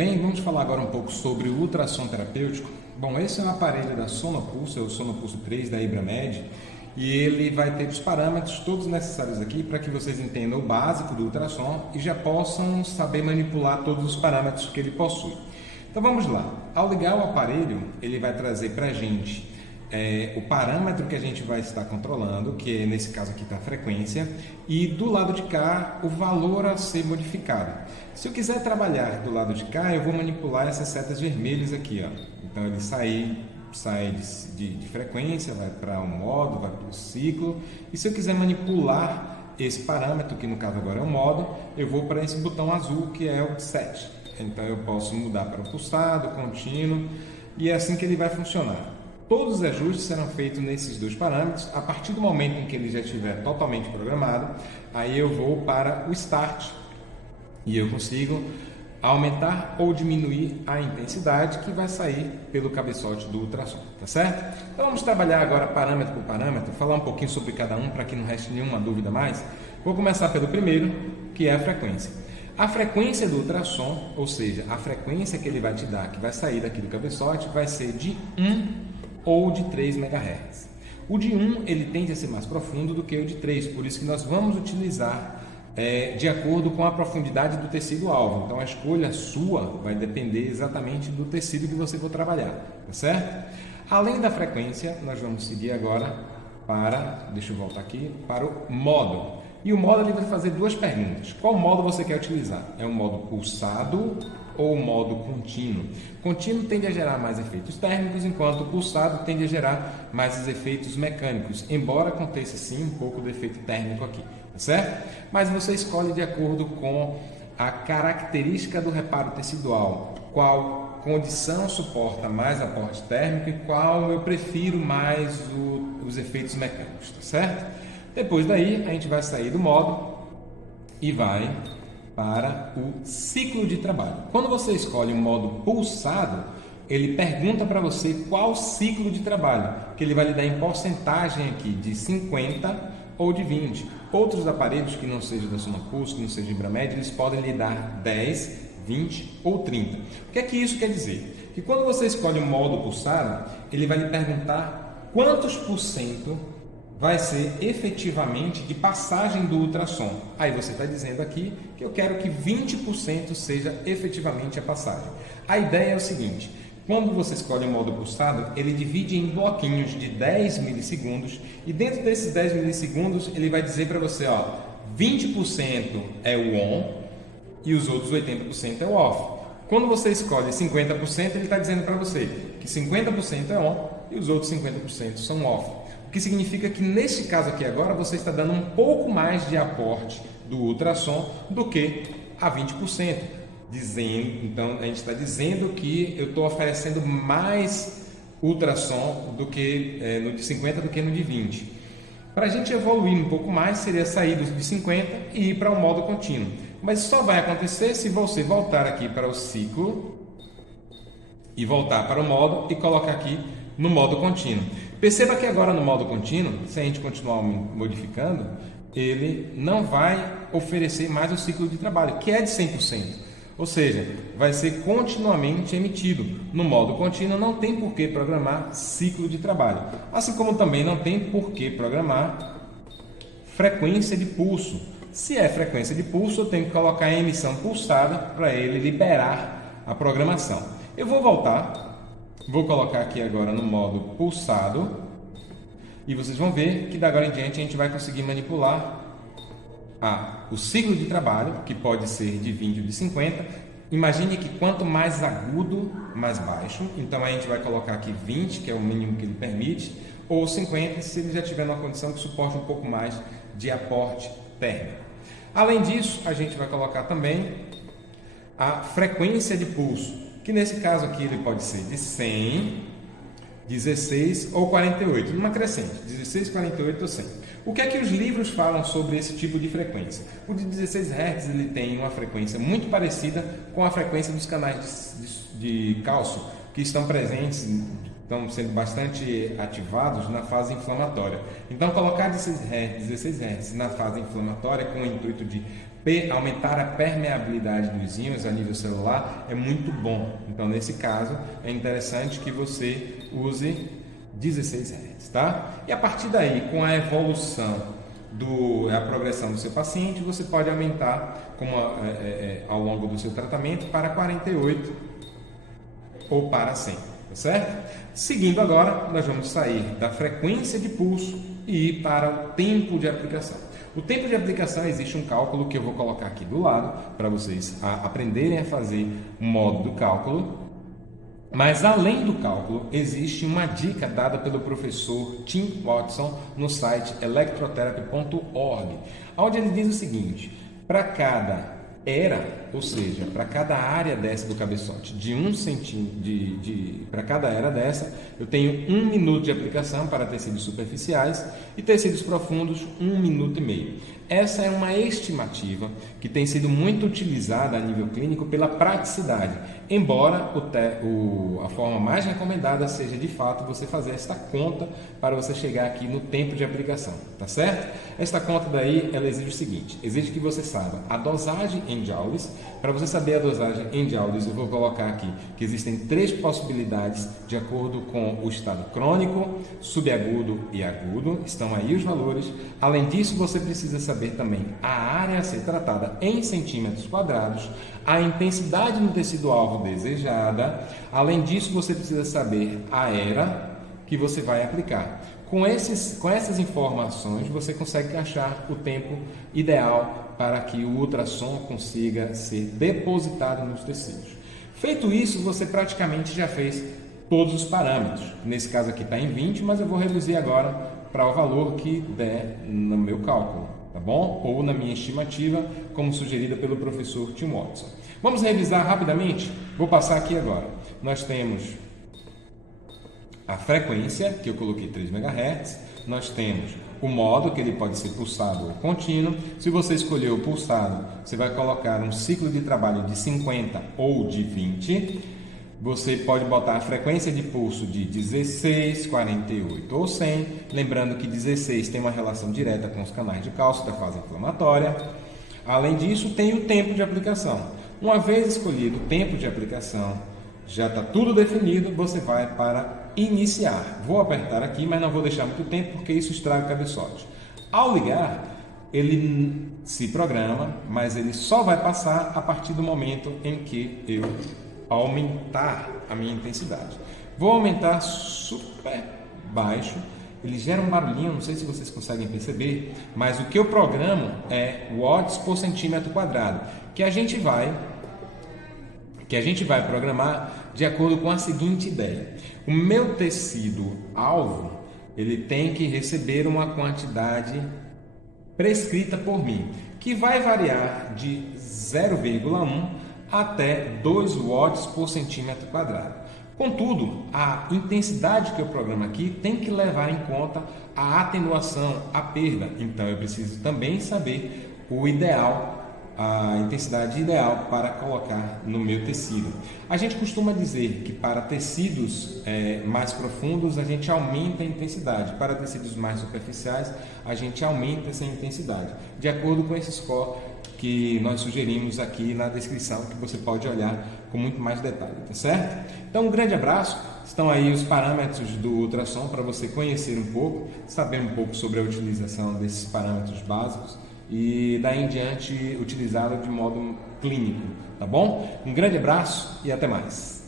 Bem, vamos falar agora um pouco sobre o ultrassom terapêutico. Bom, esse é um aparelho da Sonopulso, é o Sonopulso 3 da Ibramed, e ele vai ter os parâmetros todos necessários aqui para que vocês entendam o básico do ultrassom e já possam saber manipular todos os parâmetros que ele possui. Então vamos lá. Ao ligar o aparelho, ele vai trazer para a gente o parâmetro que a gente vai estar controlando, que nesse caso aqui está a frequência, e do lado de cá o valor a ser modificado. Se eu quiser trabalhar do lado de cá, eu vou manipular essas setas vermelhas aqui, ó. Então ele sai de frequência, vai para um modo, vai para o ciclo, e se eu quiser manipular esse parâmetro, que no caso agora é o modo, eu vou para esse botão azul que é o set. Então eu posso mudar para o pulsado, contínuo, e é assim que ele vai funcionar. Todos os ajustes serão feitos nesses dois parâmetros. A partir do momento em que ele já estiver totalmente programado, aí eu vou para o Start e eu consigo aumentar ou diminuir a intensidade que vai sair pelo cabeçote do ultrassom, tá certo? Então vamos trabalhar agora parâmetro por parâmetro, falar um pouquinho sobre cada um para que não reste nenhuma dúvida mais. Vou começar pelo primeiro, que é a frequência. A frequência do ultrassom, ou seja, a frequência que ele vai te dar, que vai sair daqui do cabeçote, vai ser de 1 ou de 3 MHz. O de 1 ele tende a ser mais profundo do que o de 3, por isso que nós vamos utilizar de acordo com a profundidade do tecido-alvo. Então a escolha sua vai depender exatamente do tecido que você for trabalhar, tá certo? Além da frequência, nós vamos seguir agora deixa eu voltar aqui, para o modo. E o modo ele vai fazer duas perguntas. Qual modo você quer utilizar? É o modo pulsado ou o modo contínuo? Contínuo tende a gerar mais efeitos térmicos, enquanto o pulsado tende a gerar mais os efeitos mecânicos, embora aconteça sim um pouco do efeito térmico aqui, tá certo? Mas você escolhe de acordo com a característica do reparo tecidual, qual condição suporta mais aporte térmico e qual eu prefiro mais os efeitos mecânicos, tá certo? Depois daí, a gente vai sair do modo e vai para o ciclo de trabalho. Quando você escolhe o modo pulsado, ele pergunta para você qual ciclo de trabalho, que ele vai lhe dar em porcentagem aqui de 50 ou de 20. Outros aparelhos que não sejam da Sonopulso, que não sejam Ibramed, eles podem lhe dar 10, 20 ou 30. O que é que isso quer dizer? Que quando você escolhe o modo pulsado, ele vai lhe perguntar quantos por cento vai ser efetivamente de passagem do ultrassom. Aí você está dizendo aqui que eu quero que 20% seja efetivamente a passagem. A ideia é o seguinte, quando você escolhe o modo pulsado, ele divide em bloquinhos de 10 milissegundos e dentro desses 10 milissegundos ele vai dizer para você, 20% é o on e os outros 80% é o off. Quando você escolhe 50%, ele está dizendo para você que 50% é on e os outros 50% são off. O que significa que neste caso aqui agora você está dando um pouco mais de aporte do ultrassom do que a 20%. Então a gente está dizendo que eu estou oferecendo mais ultrassom do que no de 50 do que no de 20. Para a gente evoluir um pouco mais seria sair do de 50 e ir para o modo contínuo. Mas só vai acontecer se você voltar aqui para o ciclo e voltar para o modo e colocar aqui no modo contínuo. Perceba que agora no modo contínuo, se a gente continuar modificando, ele não vai oferecer mais o ciclo de trabalho, que é de 100%. Ou seja, vai ser continuamente emitido. No modo contínuo não tem por que programar ciclo de trabalho. Assim como também não tem por que programar frequência de pulso. Se é frequência de pulso, eu tenho que colocar a emissão pulsada para ele liberar a programação. Eu vou voltar. Vou colocar aqui agora no modo pulsado e vocês vão ver que da agora em diante a gente vai conseguir manipular o ciclo de trabalho, que pode ser de 20 ou de 50. Imagine que quanto mais agudo, mais baixo. Então a gente vai colocar aqui 20, que é o mínimo que ele permite, ou 50 se ele já tiver numa condição que suporte um pouco mais de aporte térmico. Além disso, a gente vai colocar também a frequência de pulso, que nesse caso aqui ele pode ser de 100, 16 ou 48, numa crescente, 16, 48 ou 100. O que é que os livros falam sobre esse tipo de frequência? O de 16 Hz ele tem uma frequência muito parecida com a frequência dos canais de cálcio, que estão presentes, estão sendo bastante ativados na fase inflamatória. Então, colocar 16 Hz na fase inflamatória com o intuito de aumentar a permeabilidade dos íons a nível celular é muito bom. Então, nesse caso, é interessante que você use 16 Hz, tá? E a partir daí, com a evolução a progressão do seu paciente, você pode aumentar ao longo do seu tratamento para 48 ou para 100, tá certo? Seguindo agora, nós vamos sair da frequência de pulso e ir para o tempo de aplicação. O tempo de aplicação, existe um cálculo que eu vou colocar aqui do lado para vocês aprenderem a fazer o modo do cálculo. Mas além do cálculo, existe uma dica dada pelo professor Tim Watson no site electrotherapy.org, onde ele diz o seguinte: para cada ou seja, para cada área dessa do cabeçote, de 1 centímetro, para cada era dessa, eu tenho 1 minuto de aplicação para tecidos superficiais e tecidos profundos, 1 minuto e meio. Essa é uma estimativa que tem sido muito utilizada a nível clínico pela praticidade, embora a forma mais recomendada seja, de fato, você fazer esta conta para você chegar aqui no tempo de aplicação, tá certo? Esta conta daí, ela exige o seguinte: exige que você saiba a dosagem em joules. Para você saber a dosagem em joules, eu vou colocar aqui que existem 3 possibilidades de acordo com o estado crônico, subagudo e agudo. Estão aí os valores. Além disso, você precisa saber também a área a ser tratada em centímetros quadrados, a intensidade no tecido-alvo desejada. Além disso, você precisa saber a era que você vai aplicar. Com essas informações, você consegue achar o tempo ideal para que o ultrassom consiga ser depositado nos tecidos. Feito isso, você praticamente já fez todos os parâmetros. Nesse caso aqui está em 20, mas eu vou reduzir agora para o valor que der no meu cálculo, tá bom? Ou na minha estimativa, como sugerida pelo professor Tim Watson. Vamos revisar rapidamente? Vou passar aqui agora. Nós temos a frequência, que eu coloquei 3 MHz, nós temos o modo, que ele pode ser pulsado ou contínuo. Se você escolher o pulsado, você vai colocar um ciclo de trabalho de 50 ou de 20. Você pode botar a frequência de pulso de 16, 48 ou 100, lembrando que 16 tem uma relação direta com os canais de cálcio da fase inflamatória. Além disso, tem o tempo de aplicação. Uma vez escolhido o tempo de aplicação, já está tudo definido, você vai para iniciar. Vou apertar aqui, mas não vou deixar muito tempo porque isso estraga o cabeçote. Ao ligar, ele se programa, mas ele só vai passar a partir do momento em que eu aumentar a minha intensidade. Vou aumentar super baixo. Ele gera um barulhinho, não sei se vocês conseguem perceber, mas o que eu programo é watts por centímetro quadrado, que a gente vai programar de acordo com a seguinte ideia: o meu tecido alvo, ele tem que receber uma quantidade prescrita por mim, que vai variar de 0,1 até 2 watts por centímetro quadrado. Contudo, a intensidade que eu programo aqui tem que levar em conta a atenuação, a perda. Então, eu preciso também saber o ideal, a intensidade ideal para colocar no meu tecido. A gente costuma dizer que para tecidos mais profundos a gente aumenta a intensidade, para tecidos mais superficiais a gente aumenta essa intensidade, de acordo com esse score que nós sugerimos aqui na descrição, que você pode olhar com muito mais detalhe, tá certo? Então, um grande abraço. Estão aí os parâmetros do ultrassom para você conhecer um pouco, saber um pouco sobre a utilização desses parâmetros básicos e daí em diante utilizá-lo de modo clínico, tá bom? Um grande abraço e até mais.